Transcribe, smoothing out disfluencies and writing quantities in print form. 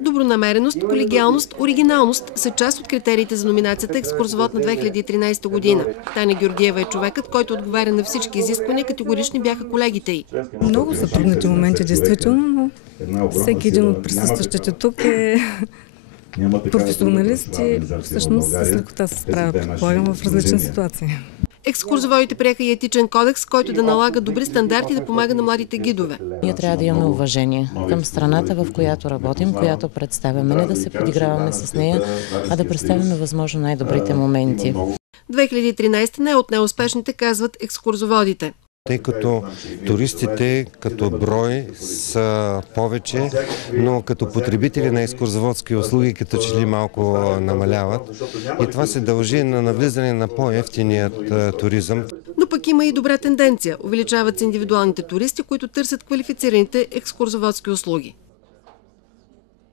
Добронамереност, колегиалност, оригиналност са част от критериите за номинацията екскурзовод на 2013 година. Таня Георгиева е човекът, който отговаря на всички изисквания, категорични бяха колегите й. Много са трудните моменти, действително, но всеки един от присъстващите тук е професионалист и всъщност с лекота се справя, предполагам, в различни ситуации. Екскурзоводите приеха и етичен кодекс, който да налага добри стандарти и да помага на младите гидове. Ние трябва да имаме уважение към страната, в която работим, която представяме. Не да се подиграваме с нея, а да представяме възможно най-добрите моменти. 2013 не е от неуспешните, казват екскурзоводите. Тъй като туристите като брой са повече, но като потребители на екскурзоводски услуги като че ли малко намаляват. И това се дължи на навлизане на по-евтиният туризъм. Но пък има и добра тенденция. Увеличават се индивидуалните туристи, които търсят квалифицираните екскурзоводски услуги.